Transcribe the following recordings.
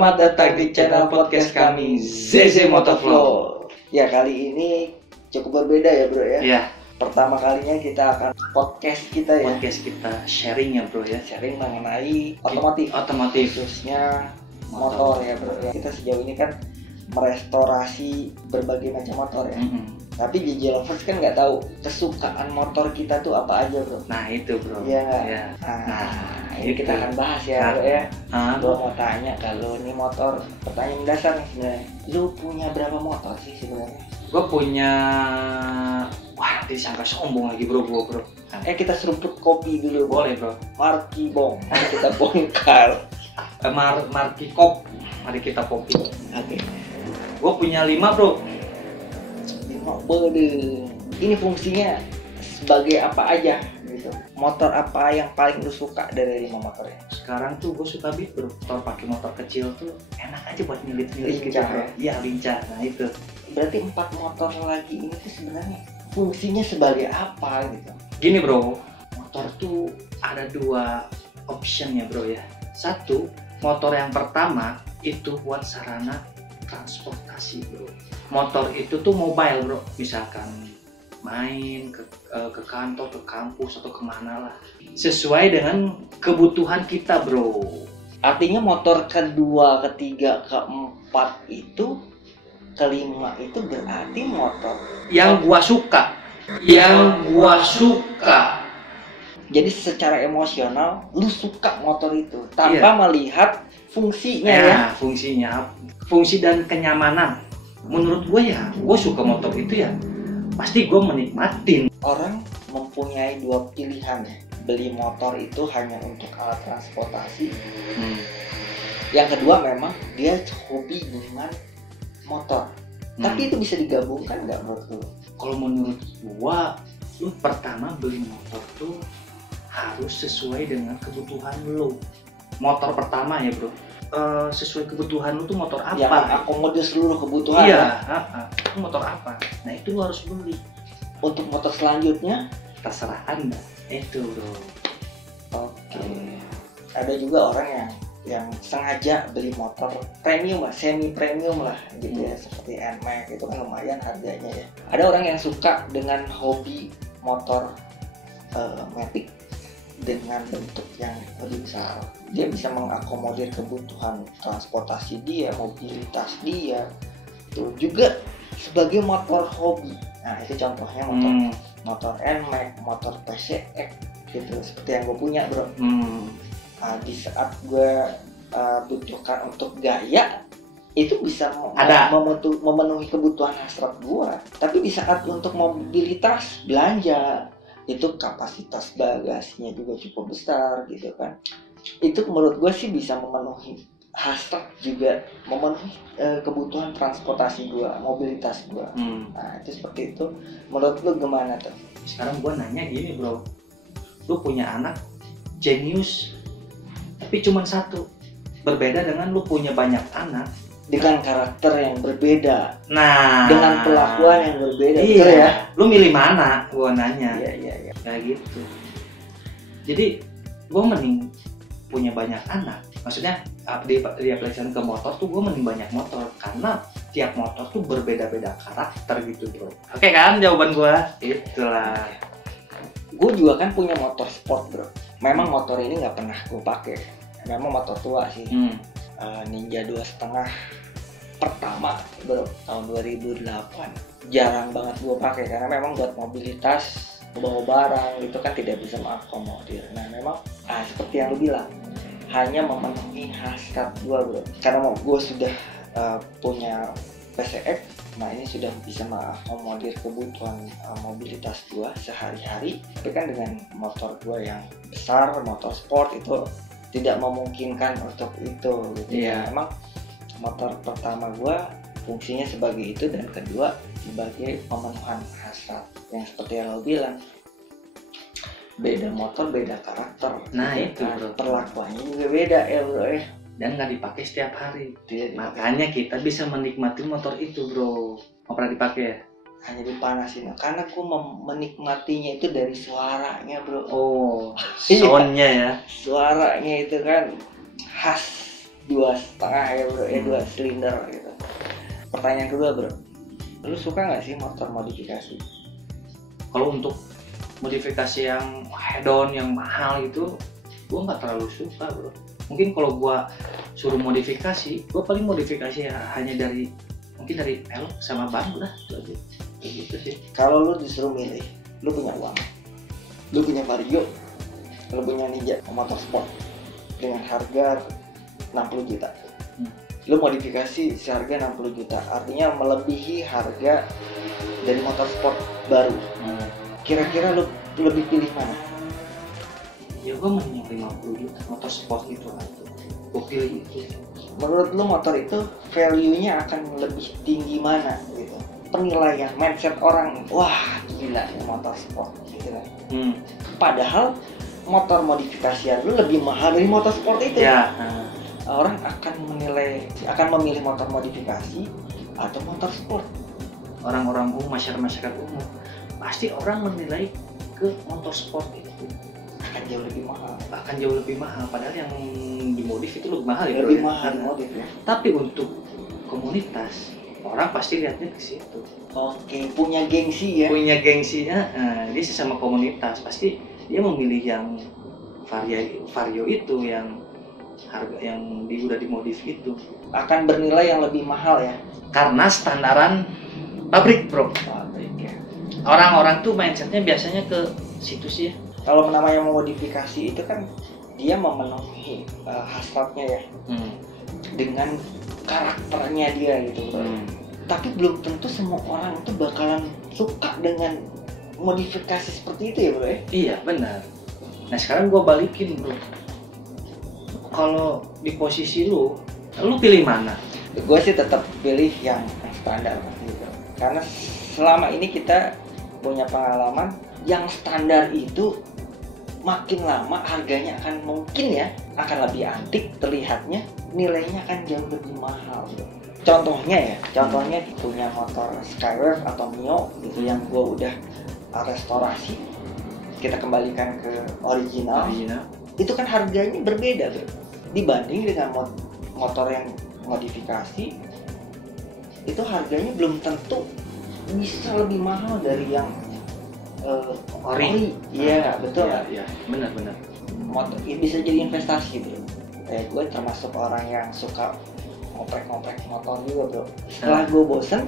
Selamat datang di channel podcast kami, ZZ Motovlog. Ya, kali ini cukup berbeda ya bro ya. Ya, Pertama kalinya kita akan podcast kita ya. podcast kita sharing ya bro ya. Sharing mengenai otomotif. Khususnya motor ya bro ya. Kita sejauh ini kan merestorasi berbagai macam motor ya. Tapi JJ Lovers kan nggak tahu kesukaan motor kita tuh apa aja bro. Nah itu bro. Iya. Ya. Ini kita akan bahas ya bro ya. Gue mau tanya, kalau ini motor, pertanyaan dasar nih sebenarnya. Lu punya berapa motor sih sebenarnya? Gue punya, wah nanti disangka sombong lagi bro. Kita seruput kopi dulu bro. Boleh bro. Marki bong, mari kita bongkar. Marki Kop, mari kita kopi. Oke. Gue punya 5 bro. 5 bode. Ini fungsinya sebagai apa aja gitu. Motor apa yang paling lu suka dari 5 motornya? Sekarang tuh gue suka beat bro. Kalau pakai motor kecil tuh enak aja buat ngilit-ngilit gitu. Lincah ya? Iya lincah. Nah itu. Berarti 4 motor lagi ini tuh sebenarnya fungsinya sebagai apa gitu? Gini bro, motor tuh ada 2 option ya bro ya. Satu, motor yang pertama itu buat sarana transportasi bro. Motor itu tuh mobile bro, misalkan main ke kantor, ke kampus atau kemana lah, sesuai dengan kebutuhan kita bro. Artinya motor kedua, ketiga, keempat itu, kelima itu berarti motor yang gua suka. Jadi secara emosional lu suka motor itu tanpa melihat fungsinya ya. Fungsi dan kenyamanan. Menurut gue ya, gue suka motor itu ya pasti gue menikmatin. Orang mempunyai 2 pilihan ya. Beli motor itu hanya untuk alat transportasi. Yang kedua memang dia hobi dengan motor. Tapi itu bisa digabungkan nggak menurut lu? Kalau menurut gua, lu pertama beli motor tuh harus sesuai dengan kebutuhan lu. Motor pertama ya bro, sesuai kebutuhan lu tuh motor apa? Yang akomodir seluruh kebutuhan. Iya, motor apa? Nah itu lu harus beli. Untuk motor selanjutnya terserah anda. Itu bro. Oke. Ada juga orang yang sengaja beli motor premium lah, semi premium lah gitu ya, seperti NMAX itu kan lumayan harganya ya. Ada orang yang suka dengan hobi motor matic dengan bentuk yang lebih besar. Dia bisa mengakomodir kebutuhan transportasi dia, mobilitas dia. Itu juga sebagai motor hobi. Nah itu contohnya motor NMAX, motor PCX gitu, seperti yang gue punya bro. Di saat gue butuhkan untuk gaya, itu bisa memenuhi kebutuhan hasrat gue. Tapi di saat untuk mobilitas, belanja, itu kapasitas bagasinya juga cukup besar gitu kan. Itu menurut gue sih bisa memenuhi hasrat, juga memenuhi kebutuhan transportasi gue, mobilitas gue. Nah itu seperti itu. Menurut lu gimana tuh? Sekarang gue nanya gini bro, lu punya anak jenius tapi cuma 1, berbeda dengan lu punya banyak anak dengan karakter yang berbeda, dengan pelakuan yang berbeda. Iya ya? Lu milih mana, gua nanya. Iya. Kayak gitu. Jadi gua mending punya banyak anak, maksudnya diaplikasikan ke motor tuh gua mending banyak motor, karena tiap motor tuh berbeda-beda karakter gitu bro. Oke kan jawaban gua? Itulah. Gue juga kan punya motor sport bro. Memang motor ini nggak pernah gue pakai. Memang motor tua sih. Ninja 2,5 pertama bro, tahun 2008. Jarang banget gue pakai karena memang buat mobilitas, bawa barang itu kan tidak bisa mengakomodir. Nah memang seperti yang lu bilang, hanya memenuhi hasrat gue bro. Karena gue sudah punya PCX, nah ini sudah bisa mengakomodir kebutuhan mobilitas gue sehari-hari. Tapi kan dengan motor gue yang besar, motor sport itu tidak memungkinkan untuk itu gitu. Memang motor pertama gue fungsinya sebagai itu, dan kedua sebagai pemenuhan hasrat. Yang seperti yang lo bilang, beda motor beda karakter. Nah itu bro, perlakuannya juga beda ya bro ya. Dan nggak dipakai setiap hari. Makanya kita bisa menikmati motor itu bro. Mau pernah dipakai ya? Hanya dipanasin, karena gue menikmatinya itu dari suaranya bro. Soundnya ya. Suaranya itu kan khas 2,5 ya bro, 2 silinder gitu. Pertanyaan kedua bro, lu suka nggak sih motor modifikasi? Kalau untuk modifikasi yang head-on yang mahal itu gue nggak terlalu suka bro. Mungkin kalau gue suruh modifikasi, gue paling modifikasi hanya dari pelek sama ban lah, itu aja. Kayak gitu sih. Kalau lu disuruh milih, lu punya uang, lu punya Vario, lu punya Ninja Motorsport dengan harga 60 juta, lu modifikasi seharga 60 juta, artinya melebihi harga dari motorsport baru. Kira-kira lu lebih pilih mana? Ya gue mending yang 50 juta motorsport itu lah, gue pilih itu. Menurut lu motor itu value-nya akan lebih tinggi mana gitu? Penilaian, mindset orang, wah gila ya motorsport gitu kan. Padahal motor modifikasian lu lebih mahal dari motorsport itu. Ya. Orang akan memilih motor modifikasi atau motor sport. Orang-orang umum, masyarakat umum, pasti orang menilai ke motor sport itu Akan jauh lebih mahal. Padahal yang dimodif itu lebih mahal ya. Lebih mahal modif ya. Tapi untuk komunitas, orang pasti lihatnya ke situ. Oke, punya gengsi ya. Punya gengsinya, dia sesama komunitas pasti dia memilih yang vario itu, yang harga yang udah dimodif itu akan bernilai yang lebih mahal ya. Karena standaran pabrik bro. Pabrik ya. Orang-orang tuh mindsetnya biasanya ke situ sih ya. Kalau namanya modifikasi itu kan dia memenuhi hasratnya ya, dengan karakternya dia gitu bro. Tapi belum tentu semua orang itu bakalan suka dengan modifikasi seperti itu ya bro ya. Iya benar. Nah sekarang gue balikin bro, kalau di posisi lu pilih mana? Gue sih tetap pilih yang standar gitu. Karena selama ini kita punya pengalaman yang standar itu makin lama harganya akan akan lebih antik terlihatnya, nilainya akan jauh lebih mahal bro. Contohnya punya motor Skywave atau Mio gitu yang gue udah restorasi, kita kembalikan ke original. Itu kan harganya berbeda bro, dibanding dengan motor yang modifikasi. Itu harganya belum tentu bisa lebih mahal dari yang ori. Iya betul. Iya benar. Motor bisa jadi investasi bro. Gue termasuk orang yang suka ngoprek motor juga bro. Setelah gue bosen,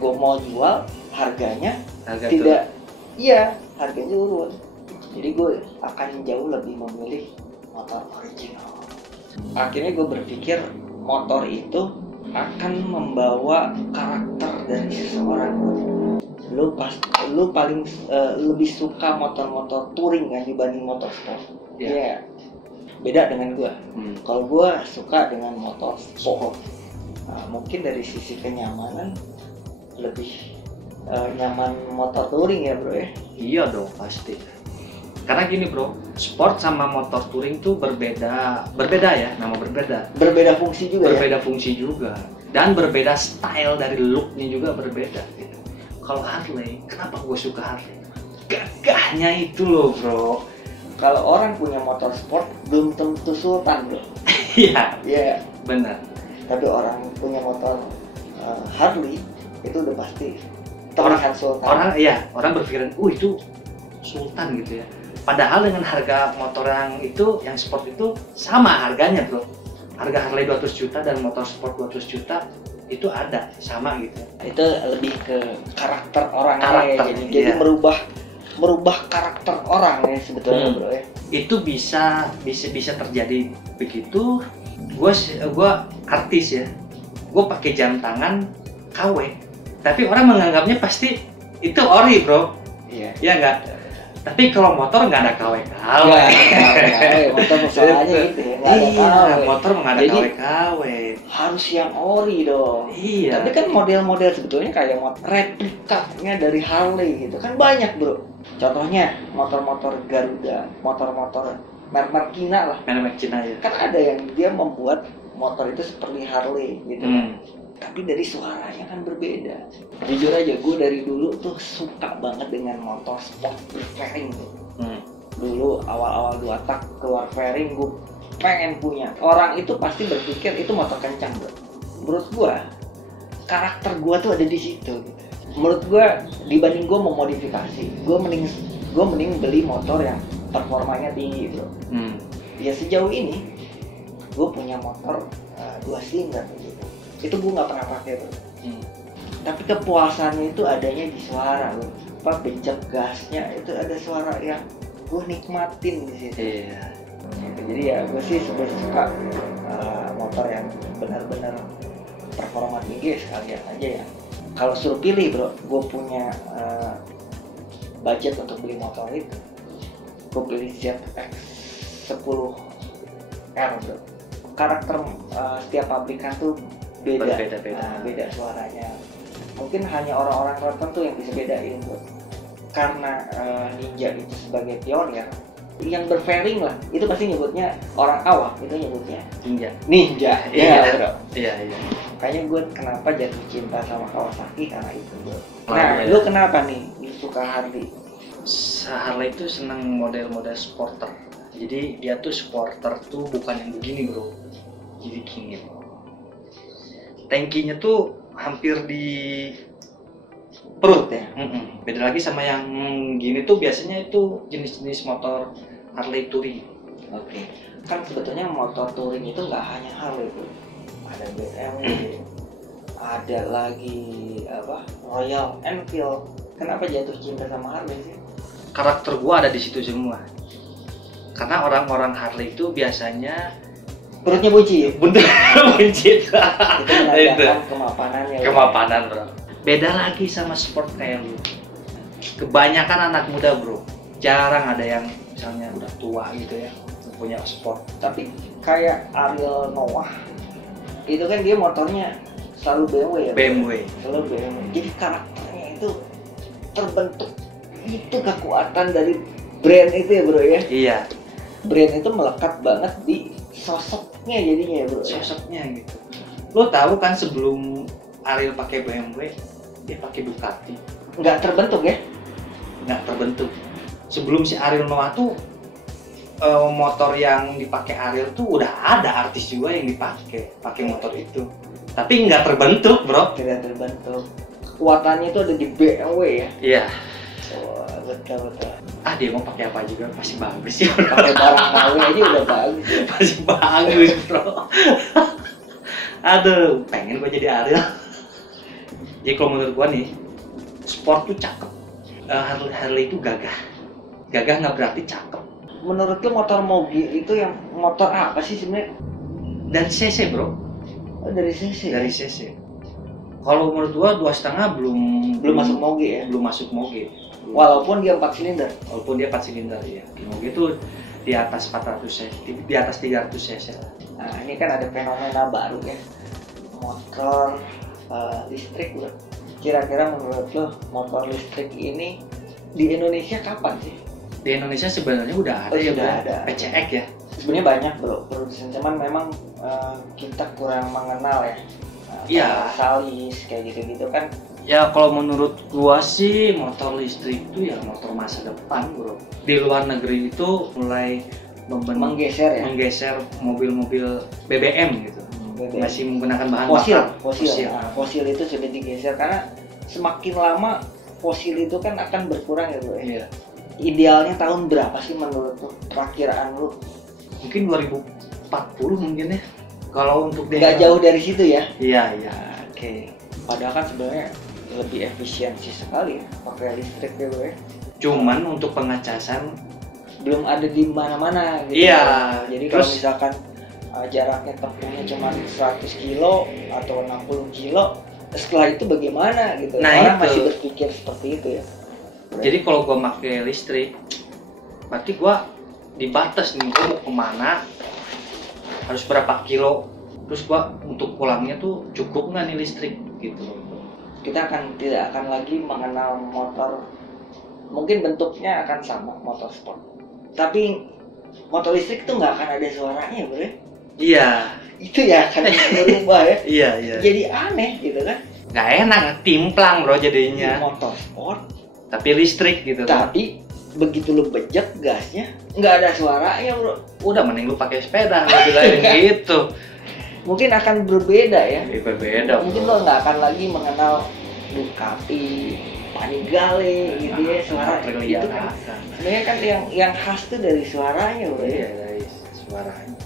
gue mau jual, harganya tidak turun. Iya, harganya turun. Jadi gue akan jauh lebih memilih motor original. Akhirnya gue berpikir motor itu akan membawa karakter dari seseorang. Lu paling lebih suka motor-motor touring kan dibanding motor sport. Iya. Beda dengan gue. Kalau gue suka dengan motor sport. Mungkin dari sisi kenyamanan lebih nyaman motor touring ya bro ya. Iya dong pasti. Karena gini bro, sport sama motor touring tuh berbeda ya, nama berbeda. Berbeda fungsi juga. Fungsi juga. Dan berbeda style dari looknya juga berbeda gitu. Kalau Harley, kenapa gue suka Harley? Gagahnya itu loh bro. Kalau orang punya motor sport belum tentu sultan bro. Iya. Benar. Tapi orang punya motor Harley itu udah pasti terlihat sultan. Orang berpikiran, itu sultan gitu ya. Padahal dengan harga motor yang sport itu sama harganya bro. Harga Harley 200 juta dan motor sport 200 juta itu ada sama gitu. Itu lebih ke karakter orangnya. Jadi merubah karakter orang ya sebetulnya bro ya. Itu bisa terjadi begitu. Gue artis ya. Gue pakai jam tangan KW. Tapi orang menganggapnya pasti itu ori bro. Iya. Iya nggak? Tapi kalau motor nggak ada KW. Motor masalahnya gitu ya. Motor nggak ada KW. Harus yang ori dong. Iya. Tapi kan model-model sebetulnya kayak replikanya dari Harley gitu kan banyak bro. Contohnya motor-motor Garuda, motor-motor merek Cina lah. Merek Cina ya. Kan ada yang dia membuat motor itu seperti Harley gitu. Tapi dari suaranya kan berbeda. Jujur aja gue dari dulu tuh suka banget dengan motor sport fairing tuh. Dulu awal-awal 2 tak keluar fairing gue pengen punya. Orang itu pasti berpikir itu motor kencang bro. Menurut gue karakter gue tuh ada di situ gitu. Menurut gue dibanding gue mau modifikasi, gue mending beli motor yang performanya tinggi bro. Ya sejauh ini gue punya motor 2 silinder gitu. Itu gue nggak pernah pakai bro. Tapi kepuasannya itu adanya di suara bro. Pencet gasnya itu ada suara yang gue nikmatin di situ. Iya. Gitu. Jadi ya gue sih sebenarnya suka motor yang benar-benar performa tinggi sekalian aja ya. Kalau suruh pilih bro, gue punya budget untuk beli motor itu, gue pilih ZX10R bro. Karakter setiap pabrikan tuh beda suaranya. Mungkin hanya orang-orang tertentu yang bisa bedain bro. Karena Ninja itu sebagai pionir, yang berfairing lah, itu pasti nyebutnya orang awam itu nyebutnya Ninja. Iya bro. Iya. Makanya gue kenapa jatuh cinta sama Kawasaki karena itu bro. Nah, lu kenapa nih suka Harley? Harley itu senang model-model sporter. Jadi dia tuh sporter tuh bukan yang begini bro. Jadi gini bro. Tankinya tuh hampir di perut ya. Beda lagi sama yang gini tuh biasanya itu jenis-jenis motor Harley Touring. Oke. Kan sebetulnya motor touring itu nggak hanya Harley bro. Ada BMW, ada lagi Royal Enfield. Kenapa jatuh cinta sama Harley sih? Karakter gua ada di situ semua. Karena orang-orang Harley itu biasanya perutnya buncit. Bener buncit. Itu menandakan kemapanannya. Kemapanan bro. Beda lagi sama sport kayak lu. Kebanyakan anak muda bro, jarang ada yang misalnya udah tua gitu ya punya sport. Tapi kayak Ariel Noah itu kan dia motornya selalu BMW ya. Selalu BMW. Jadi karakternya itu terbentuk, itu kekuatan dari brand itu ya bro ya. Iya. Brand itu melekat banget di sosoknya jadinya ya bro. Sosoknya gitu. Lo tahu kan sebelum Ariel pakai BMW, dia pakai Ducati. Nggak terbentuk ya? Nggak terbentuk. Sebelum si Ariel Noah tuh motor yang dipakai Ariel tuh udah ada artis juga yang pakai motor itu. Tapi nggak terbentuk bro. Tidak terbentuk. Kekuatannya itu ada di BMW ya. Iya. Wah betul. Dia mau pakai apa juga pasti bagus sih. Pakai barang KW aja udah bagus. Ya. Pasti bagus bro. Aduh, pengen gue jadi Ariel. Jadi kalau menurut gue nih, sport tuh cakep. Harley itu gagah. Gagah nggak berarti cakep. Menurut lo motor mobil itu yang motor apa sih sebenarnya? Dari CC bro. Oh, dari CC. Dari CC. Kalau menurut gua 2,5 belum masuk moge ya. Belum masuk moge. Walaupun dia 4 silinder. Walaupun dia 4 silinder ya. Moge itu di atas 400 cc, di atas 300 cc. Nah ini kan ada fenomena baru ya. Motor listrik bro. Kira-kira menurut lo motor listrik ini di Indonesia kapan sih? Di Indonesia sebenarnya udah ada ada. PCX ya. Sebenarnya banyak bro produsen, cuman memang kita kurang mengenal ya. Iya. Salis kayak gitu-gitu kan. Ya kalau menurut gua sih motor listrik itu ya motor masa depan bro. Di luar negeri itu mulai menggeser mobil-mobil BBM gitu. BBM. Masih menggunakan bahan fosil. Nah, fosil itu sudah digeser karena semakin lama fosil itu kan akan berkurang ya bro. Iya. Idealnya tahun berapa sih menurut lu? Perakiraan lu? Mungkin 2040 mungkin ya. Kalau untuk nggak jauh dari situ ya? Iya. Oke. Padahal kan sebenarnya lebih efisiensi sekali ya pakai listrik ya bro. Cuman untuk pengecasan belum ada di mana-mana gitu. Iya. Jadi kalau misalkan jaraknya tempuhnya cuma 100 kilo atau 60 kilo, setelah itu bagaimana gitu? Nah, orang itu masih berpikir seperti itu ya. Jadi kalau gua pakai listrik, berarti gua dibatas nih, gua mau kemana, harus berapa kilo, terus gua untuk pulangnya tuh cukup nggak nih listrik gitu. Kita tidak akan lagi mengenal motor, mungkin bentuknya akan sama motor sport, tapi motor listrik tuh nggak akan ada suaranya bro. Iya. Itu ya akan berubah ya. Iya. Jadi aneh gitu kan. Nggak enak, timplang bro jadinya. Motor sport tapi listrik gitu. Tapi begitu lu bejek gasnya nggak ada suaranya bro. Udah mending lu pakai sepeda lu bilangin gitu. Mungkin akan berbeda ya. Berbeda. Mungkin lo nggak akan lagi mengenal Ducati, Panigale gitu ya, suara itu kan. Sebenarnya kan yang khas tuh dari suaranya bro. Iya, dari suaranya.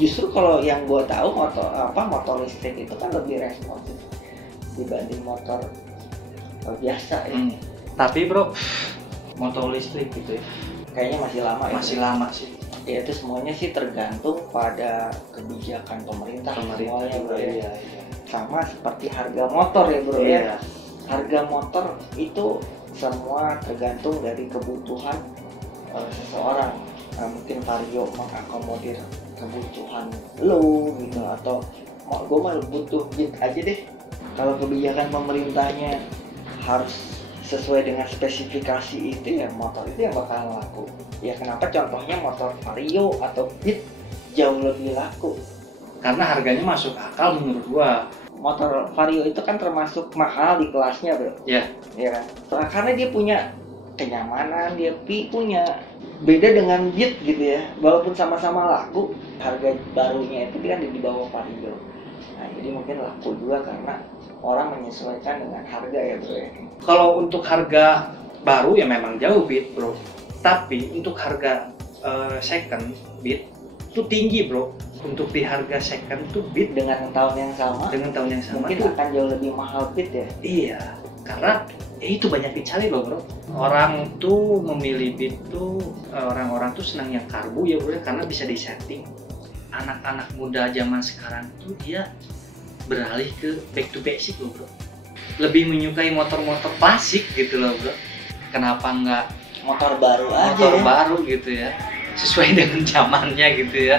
Justru kalau yang gua tahu motor listrik itu kan lebih responsif dibanding motor biasa ya. Tapi bro, motor listrik gitu ya, kayaknya masih lama ya. Masih lama sih. Ya itu semuanya sih tergantung pada kebijakan pemerintah semuanya bro ya. Sama seperti harga motor ya bro ya. Harga motor itu semua tergantung dari kebutuhan seseorang. Mungkin Vario mengakomodir kebutuhan lo gitu, atau gue mah butuh Beat aja deh. Kalau kebijakan pemerintahnya harus sesuai dengan spesifikasi itu ya motor itu yang bakalan laku. Ya kenapa contohnya motor Vario atau Beat jauh lebih laku? Karena harganya masuk akal menurut gua. Motor Vario itu kan termasuk mahal di kelasnya bro. Iya. Ya kan? Karena dia punya kenyamanan, dia punya beda dengan Beat gitu ya. Walaupun sama-sama laku, harga barunya itu kan di bawah Vario. Nah jadi mungkin laku juga karena orang menyesuaikan dengan harga ya bro ya. Kalau untuk harga baru ya memang jauh Beat bro. Tapi untuk harga second Beat itu tinggi bro. Untuk di harga second tuh Beat dengan tahun yang sama mungkin tuh akan jauh lebih mahal Beat ya. Iya, karena itu banyak dicari loh bro. Orang tuh memilih Beat tuh orang-orang tuh senang yang karbu ya bro, karena bisa disetting. Anak-anak muda zaman sekarang tuh dia beralih ke back to basic loh bro. Lebih menyukai motor-motor klasik gitu loh bro. Kenapa nggak motor baru aja? Motor baru gitu ya, sesuai dengan zamannya gitu ya.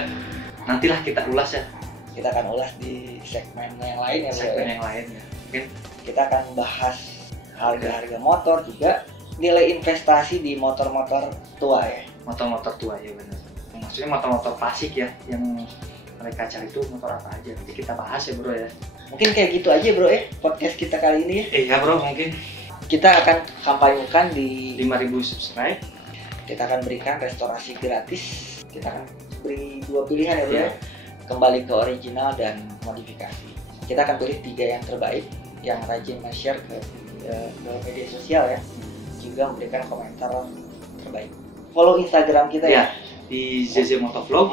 Nantilah kita ulas ya. Kita akan ulas di segmen yang lain ya bro. Segmen yang lain ya. Mungkin kita akan bahas harga-harga motor, juga nilai investasi di motor-motor tua ya. Motor-motor tua ya benar. Maksudnya motor-motor klasik ya, yang mereka cari itu motor apa aja. Jadi kita bahas ya bro ya. Mungkin kayak gitu aja bro ya podcast kita kali ini ya. Iya bro, mungkin kita akan kampanyekan di 5.000 subscribe. Kita akan berikan restorasi gratis. Kita akan beri 2 pilihan ya bro ya. Kembali ke original dan modifikasi. Kita akan pilih 3 yang terbaik, yang rajin share ke media sosial ya, juga memberikan komentar terbaik. Follow Instagram kita ya, di ZZ Motovlog.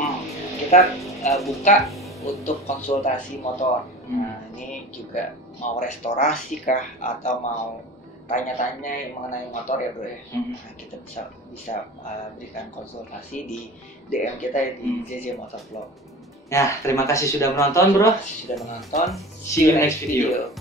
Kita buka untuk konsultasi motor. Nah ini juga mau restorasi kah atau mau tanya-tanya mengenai motor ya bro ya. Nah, kita bisa berikan konsultasi di DM kita ya, di ZZ Motovlog. Ya, terima kasih sudah menonton bro. See you next See you next video.